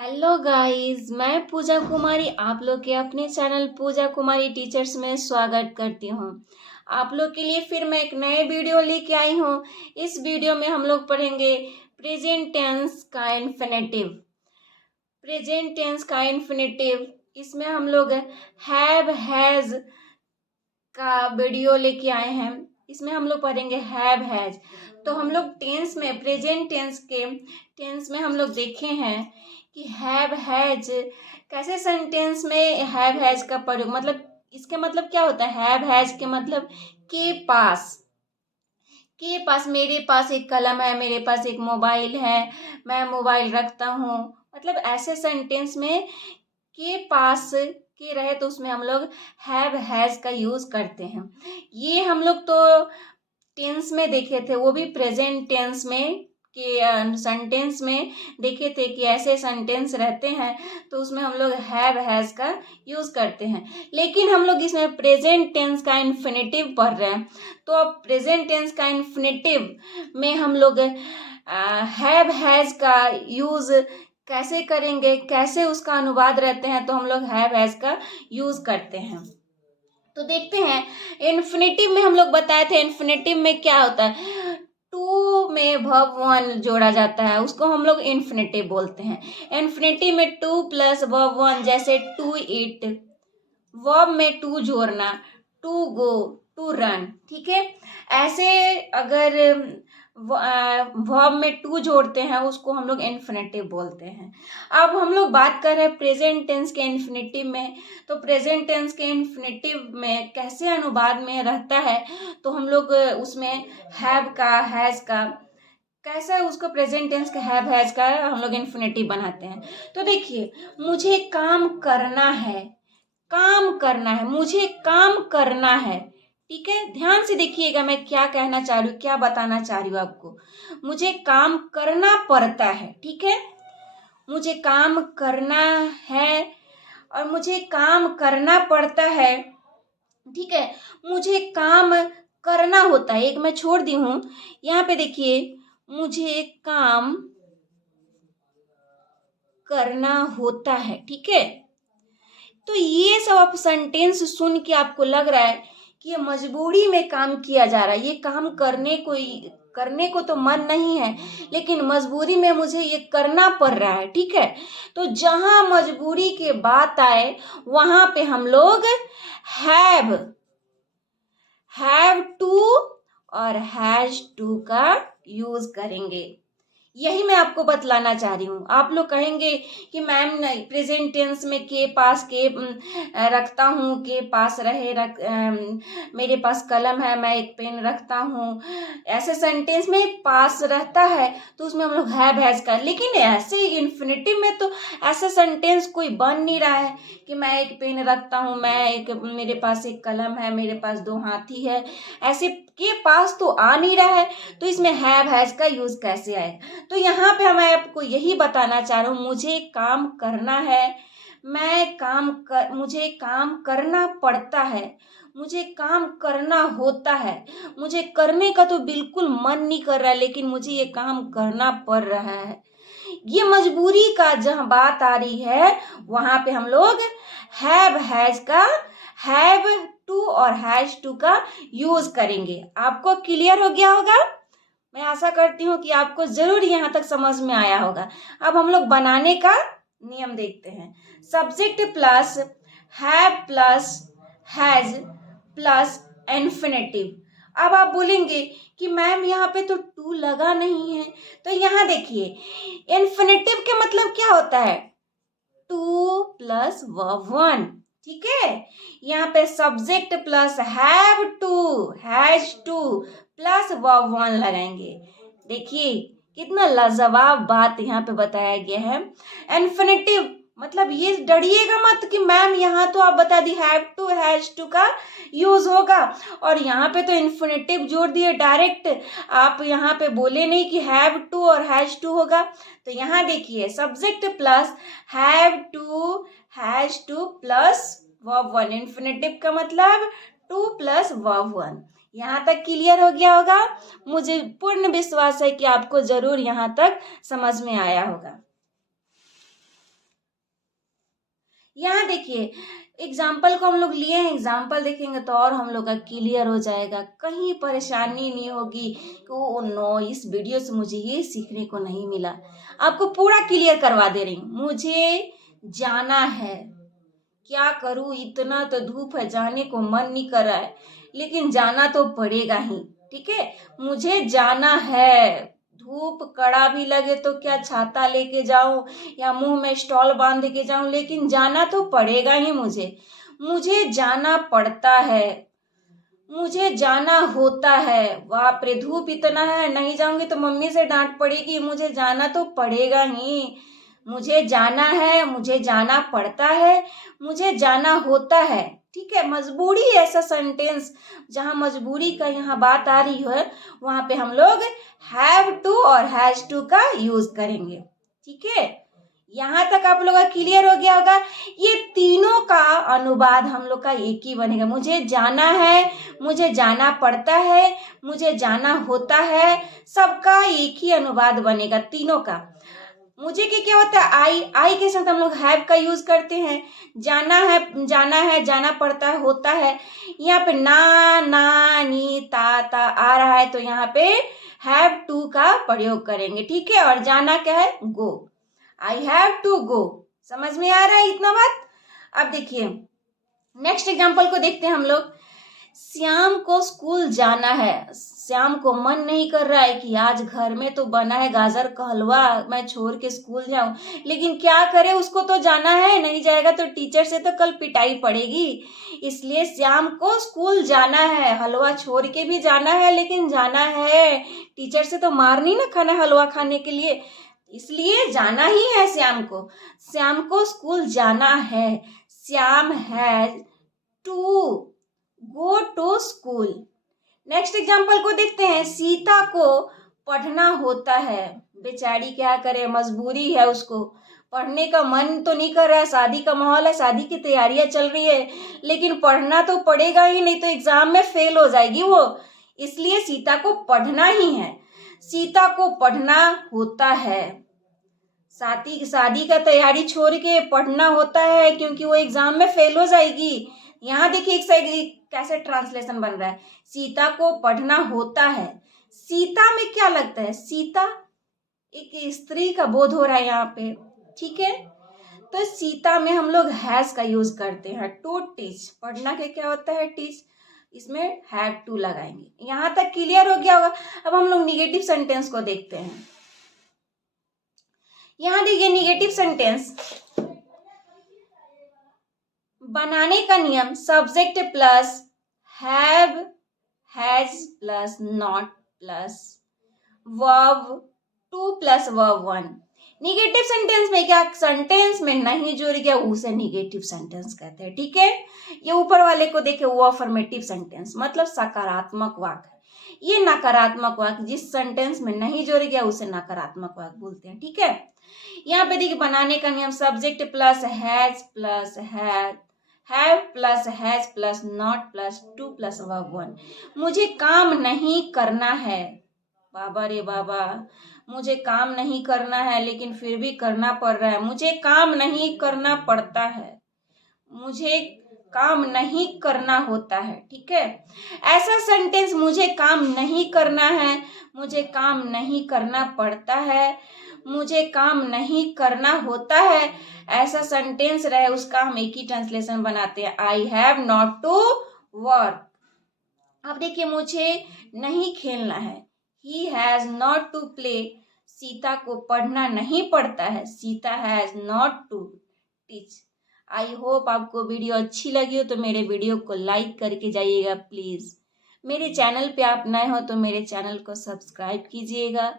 Hello guys, मैं पूजा कुमारी आप लोग के अपने चैनल पूजा कुमारी टीचर्स में स्वागत करती हूँ। आप लोग के लिए फिर मैं एक नए वीडियो लेके आई हूँ। इस वीडियो में हम लोग पढ़ेंगे प्रेजेंट टेंस का इन्फिनेटिव। प्रेजेंट टेंस का इन्फिनेटिव इसमें हम लोग हैव हैज का वीडियो लेके आए हैं। इसमें हम लोग पढ़ेंगे हैव हैज। तो हम लोग टेंस में प्रेजेंट टेंस में हम लोग देखे हैं कि हैव हैज कैसे सेंटेंस में हैव हैज का प्रयोग, मतलब इसके मतलब क्या होता है। हैव हैज के मतलब के पास मेरे पास एक कलम है, मेरे पास एक मोबाइल है, मैं मोबाइल रखता हूँ। मतलब ऐसे सेंटेंस में के पास के रहे तो उसमें हम लोग हैव हैज का यूज करते हैं। ये हम लोग तो टेंस में देखे थे, वो भी प्रेजेंट टेंस में के सेंटेंस में देखे थे कि ऐसे सेंटेंस रहते हैं तो उसमें हम लोग हैव हैज का यूज करते हैं। लेकिन हम लोग इसमें प्रेजेंट टेंस का इन्फिनेटिव पढ़ रहे हैं, तो अब प्रेजेंट टेंस का इन्फिनेटिव में हम लोग हैव हैज का यूज कैसे करेंगे, कैसे उसका अनुवाद रहते हैं, तो हम लोग हैव हैज का यूज करते हैं। तो देखते हैं इन्फिनेटिव में हम लोग बताए थे इन्फिनेटिव में क्या होता है। टू में वर्ब वन जोड़ा जाता है, उसको हम लोग इन्फिनेटिव बोलते हैं। इन्फिनेटिव में टू प्लस वर्ब वन, जैसे टू इट, वर्ब में टू जोड़ना, टू गो, टू रन, ठीक है। ऐसे अगर वर्ब में टू जोड़ते हैं उसको हम लोग इन्फिनेटिव बोलते हैं। अब हम लोग बात कर रहे हैं प्रेजेंट टेंस के इन्फिनेटिव में। तो प्रेजेंट टेंस के इन्फिनेटिव में कैसे अनुवाद में रहता है, तो हम लोग उसमें हैव का, हैज का, कैसा उसको प्रेजेंट टेंस का हैव हैज का हम लोग इन्फिनेटिव बनाते हैं। तो देखिए, मुझे काम करना है, काम करना है, मुझे काम करना है, ठीक है। ध्यान से देखिएगा मैं क्या कहना चाह रही हूँ, क्या बताना चाह रही हूँ आपको। मुझे काम करना पड़ता है, ठीक है। मुझे काम करना है और मुझे काम करना पड़ता है, ठीक है। मुझे काम करना होता है, एक मैं छोड़ दी हूं यहाँ पे, देखिए मुझे काम करना होता है, ठीक है। तो ये सब आप सेंटेंस सुन के आपको लग रहा है कि ये मजबूरी में काम किया जा रहा है, ये काम करने को तो मन नहीं है, लेकिन मजबूरी में मुझे ये करना पड़ रहा है, ठीक है। तो जहां मजबूरी की बात आए वहां पे हम लोग हैव हैव टू और हैज टू का यूज करेंगे। यही मैं आपको बतलाना चाह रही हूँ। आप लोग कहेंगे कि मैम प्रेजेंट टेंस में के पास के रखता हूँ, के पास रहे मेरे पास कलम है, मैं एक पेन रखता हूँ। ऐसे सेंटेंस में पास रहता है तो उसमें हम लोग हैव हैज का, लेकिन ऐसे इन्फिनेटिव में तो ऐसा सेंटेंस कोई बन नहीं रहा है कि मैं एक पेन रखता हूँ, मेरे पास एक कलम है, मेरे पास दो हाथी है। ऐसे के पास तो आ नहीं रहा है, तो इसमें हैव हैज का यूज कैसे आएगा। तो यहाँ पे मैं आपको यही बताना चाह रहा हूँ, मुझे काम करना है, मुझे काम करना पड़ता है, मुझे काम करना होता है, मुझे करने का तो बिल्कुल मन नहीं कर रहा है, लेकिन मुझे ये काम करना पड़ रहा है। ये मजबूरी का जहां बात आ रही है वहां पे हम लोग हैव हैज का, हैव टू और हैज टू का यूज करेंगे। आपको क्लियर हो गया होगा, मैं आशा करती हूँ कि आपको जरूर यहाँ तक समझ में आया होगा। अब हम लोग बनाने का नियम देखते हैं। Subject plus have plus has plus infinitive. अब आप बोलेंगे कि मैम यहाँ पे तो टू लगा नहीं है, तो यहाँ देखिए इन्फिनेटिव के मतलब क्या होता है, टू प्लस वर्ब वन, ठीक है। यहाँ पे subject plus have to, has to plus verb one लगाएंगे। देखिए कितना लाजवाब बात यहाँ पे बताया गया है। इन्फिनेटिव मतलब ये डरिएगा मत कि मैम यहाँ तो आप बता दी हैव टू हैज टू का यूज होगा और यहाँ पे तो इन्फिनेटिव जोड़ दिए डायरेक्ट, आप यहाँ पे बोले नहीं कि हैव टू और हैज टू होगा। तो यहाँ देखिए subject plus have to has to plus verb one, infinitive का मतलब टू प्लस वर्ब वन। यहाँ तक क्लियर हो गया होगा। मुझे पूर्ण विश्वास है कि आपको जरूर यहाँ तक समझ में आया होगा। यहाँ देखिए एग्जाम्पल को हम लोग लिए हैं, एग्जाम्पल देखेंगे तो और हम लोग का क्लियर हो जाएगा, कहीं परेशानी नहीं होगी कि ओ नो इस वीडियो से मुझे ये सीखने को नहीं मिला। आपको पूरा क्लियर करवा दे रही हूँ। मुझे जाना है, क्या करूँ, इतना तो धूप है, जाने को मन नहीं कर रहा है, लेकिन जाना तो पड़ेगा ही। ठीक है, मुझे जाना है, धूप कड़ा भी लगे तो क्या छाता लेके जाऊं या मुंह में स्टॉल बांध के जाऊं, लेकिन जाना तो पड़ेगा ही मुझे जाना पड़ता है, मुझे जाना होता है। बाप रे धूप इतना है, नहीं जाऊंगी तो मम्मी से डांट पड़ेगी, मुझे जाना तो पड़ेगा ही। मुझे जाना है, मुझे जाना पड़ता है, मुझे जाना होता है। ठीक है, मजबूरी ऐसा सेंटेंस जहां मजबूरी का यहाँ बात आ रही है वहां पे हम लोग हैव टू और हैज टू का यूज करेंगे। ठीक है, यहाँ तक आप लोग का क्लियर हो गया होगा। ये तीनों का अनुवाद हम लोग का एक ही बनेगा। मुझे जाना है, मुझे जाना पड़ता है, मुझे जाना होता है, सबका एक ही अनुवाद बनेगा तीनों का। मुझे क्या होता है, आई के साथ हम लोग हैव का यूज करते हैं। जाना है, जाना पड़ता है, होता है। यहाँ पे ना नी ता आ रहा है तो यहाँ पे हैव टू का प्रयोग करेंगे। ठीक है, और जाना क्या है, गो, आई हैव टू गो। समझ में आ रहा है इतना बात। अब देखिए नेक्स्ट एग्जाम्पल को देखते हैं हम लोग। श्याम को स्कूल जाना है, श्याम को मन नहीं कर रहा है कि आज घर में तो बना है गाजर का हलवा, मैं छोड़ के स्कूल जाऊं, लेकिन क्या करे, उसको तो जाना है, नहीं जाएगा तो टीचर से तो कल पिटाई पड़ेगी। इसलिए श्याम को स्कूल जाना है, हलवा छोड़ के भी जाना है, लेकिन जाना है, टीचर से तो मार नहीं ना खाना हलवा खाने के लिए, इसलिए जाना ही है श्याम को। श्याम को स्कूल जाना है, Shyam has to go to school. Next example को देखते हैं। सीता को पढ़ना होता है, बेचारी क्या करे, मजबूरी है, उसको पढ़ने का मन तो नहीं कर रहा है, शादी का माहौल है, शादी की तैयारियां चल रही है, लेकिन पढ़ना तो पड़ेगा ही, नहीं तो एग्जाम में फेल हो जाएगी वो, इसलिए सीता को पढ़ना ही है। सीता को पढ़ना होता है, शादी का तैयारी छोड़ के पढ़ना होता है क्योंकि वो एग्जाम में फेल हो जाएगी। यहाँ देखिए एक साइड कैसे ट्रांसलेशन बन रहा है, सीता को पढ़ना होता है। सीता में क्या लगता है, सीता एक स्त्री का बोध हो रहा है यहाँ पे। ठीक है, तो सीता में हम लोग हैज का यूज करते हैं, टू टीच, पढ़ना के क्या होता है, टीच, इसमें हैव टू लगाएंगे। यहाँ तक क्लियर हो गया होगा। अब हम लोग निगेटिव सेंटेंस को देखते हैं। यहाँ देखिए निगेटिव सेंटेंस बनाने का नियम, subject plus have, has plus not plus verb to plus verb one. Negative sentence में क्या, सेंटेंस में नहीं जुड़ गया उसे निगेटिव सेंटेंस कहते हैं। ठीक है, ये ऊपर वाले को देखे वो अफर्मेटिव सेंटेंस मतलब सकारात्मक वाक्य, ये नकारात्मक वाक्य जिस सेंटेंस में नहीं जुड़ गया उसे नकारात्मक वाक्य बोलते हैं। ठीक है, यहाँ पे देखिए बनाने का नियम, subject plus has plus have plus has plus not plus two plus verb one. मुझे काम नहीं करना है, बाबा रे बाबा, मुझे काम नहीं करना है लेकिन फिर भी करना पड़ रहा है, मुझे काम नहीं करना पड़ता है, मुझे काम नहीं करना होता है। ठीक है, ऐसा सेंटेंस मुझे काम नहीं करना है, मुझे काम नहीं करना पड़ता है, मुझे काम नहीं करना होता है, ऐसा सेंटेंस रहे उसका हम एक ही ट्रांसलेशन बनाते हैं, I have not to work. अब देखिए मुझे नहीं खेलना है, he has not to play, Sita को पढ़ना नहीं पड़ता है, Sita has not to teach. I hope आपको वीडियो अच्छी लगी हो तो मेरे वीडियो को लाइक करके जाइएगा प्लीज़। मेरे चैनल पे आप नए हो तो मेरे चैनल को सब्सक्राइब कीजिएगा,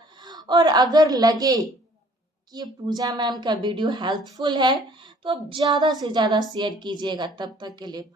और अगर लगे कि ये पूजा मैम का वीडियो हेल्पफुल है तो आप ज़्यादा से ज़्यादा शेयर कीजिएगा। तब तक के लिए